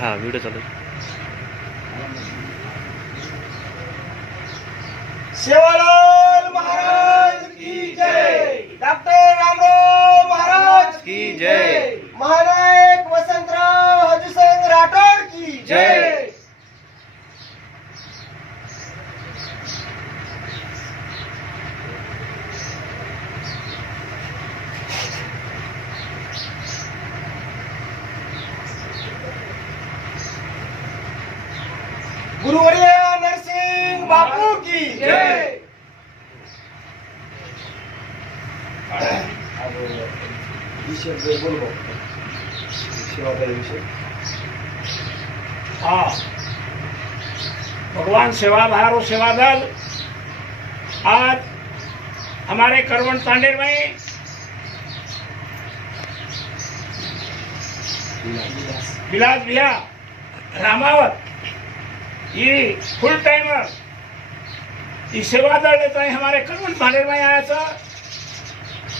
हा व्हिडिओ चालू. सेवालाल महाराज की जय डॉक्टर रामराव महाराज की जय. महानायक वसंतराव राठोड की जय. जय गुरुवर्य नरसिंह बापू की जय विषय बोल विषय हाँ भगवान सेवा भारो सेवा दल. आज हमारे करवण तांडेर में विलास भैया रामावत ये फुल टाइमर ये सेवा दल देता है हमारे करवण तांडेर में आया था।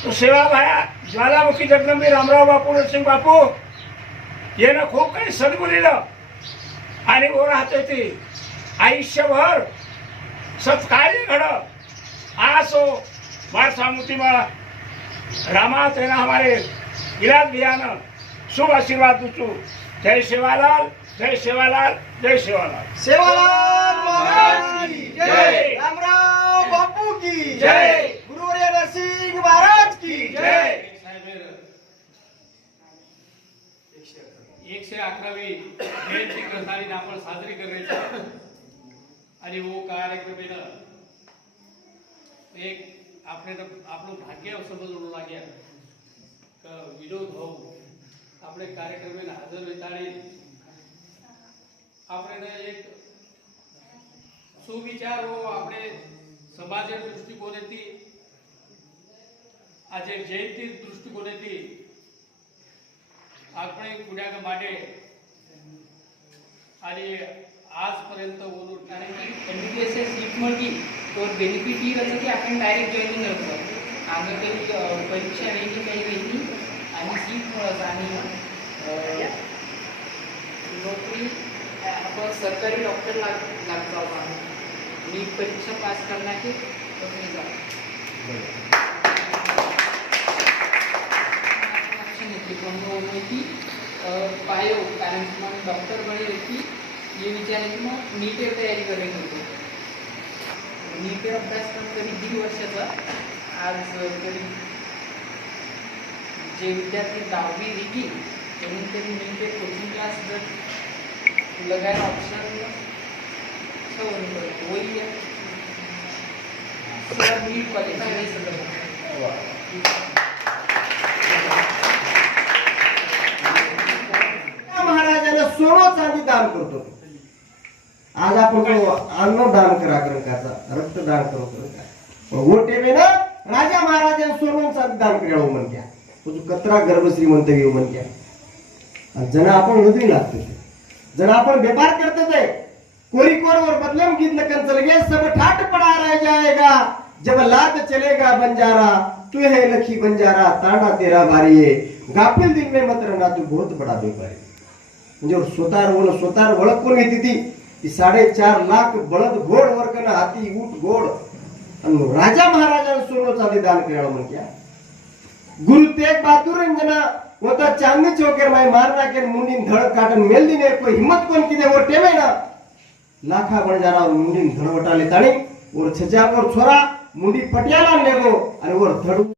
तो सेवा भाया ज्वालामुखी जगदम्बी रामराव बापू नरसिंह बापू यानं खूप काही सद्गुणीलं आणि वो राहते ती. आयुष्यभर सत्कार्य घड आसो बार सामुती मला रामा तेना हमारे. इलाज भियान शुभ आशीर्वाद दुचू जय सेवालाल जय सेवालाल जय सेवालाल सेवालाल महाराज की जय जय. रामराव बापू की जय. गुरुवर्य नरसिंह महाराज की जय एकशे अकरावी जयंती ग्रंथाने आपण साजरी करायचं आणि वो कार्यक्रमेनं एक આપણે તો આપણું ભાગ્ય સમજવું લાગ્યા કે વિનોદ હોવું આપણે કાર્યક્રમે હાજર વિતાડી આપણે એક સુવિચારો આપણે સમાજના દૃષ્ટિકોણેથી આજે જયંતી દૃષ્ટિકોણેથી आकणे पुण्याक माडे आणि आजपर्यंत बोलून कारण की M B B S seat म्हटली तो बेनिफिट ही असं की आपण डायरेक्ट जॉईन करतो आम्ही काही परीक्षा नाही काही वेगळी आणि सीट मिळत आणि नोकरी आपण सरकारी डॉक्टर लाग लागतो आम्ही. परीक्षा पास करण्याचे कमी जातो पण वो की पायो कारण की डॉक्टर बने रहती ये विचार की मग नीटेर तयारी करायची होतो नीटेर अभ्यासक्रम करीब दीड वर्षाचा आज करीब जे विद्यार्थी दहावी रिगी त्यांनी तरी नीटेर कोचिंग क्लास जर लगायला ऑप्शन सवरून करतो वही आहे सर नीट कॉलेज आहे सगळं. सोनं चांदी दान करतो. आज आपण तो अन्न दान करा करण्याचा रक्तदान करो करण्याचा मोठे ना राजा महाराजांना सोनं चांदी दान करावं म्हणत्या. तुझं कचरा गर्भ श्रीमंत घेऊ म्हणत्या. जण आपण हृदय लागतो जण आपण व्यापार करतच आहे कोरी कोर बदलम गीत लखन चल गए सब ठाट पड़ा रह जाएगा जब लात चलेगा बंजारा तू है लखी बंजारा तांडा तेरा भारी है. गाफिल दिन में मत रहना तू बहुत बड़ा व्यापारी म्हणजे स्वतः रोवणं स्वतः ओळख कोण घेते ती ती साडेचार लाख बळद घोड वर्कन हाती ऊट घोड आणि राजा महाराजांना सोनं चांदी दान करायला म्हणत्या गुरु तेग बहादुर रंजना होता चांदनी चौकेर माय मारना के मुंडीन धड़ काटन मेलदी ने कोई हिम्मत कोण किदे वो टेमे ना लाखा बणजारा मुंडीन धड़ वटाले ताणी और छजा और छोरा मुंडी पटियाला नेगो आणि वर धड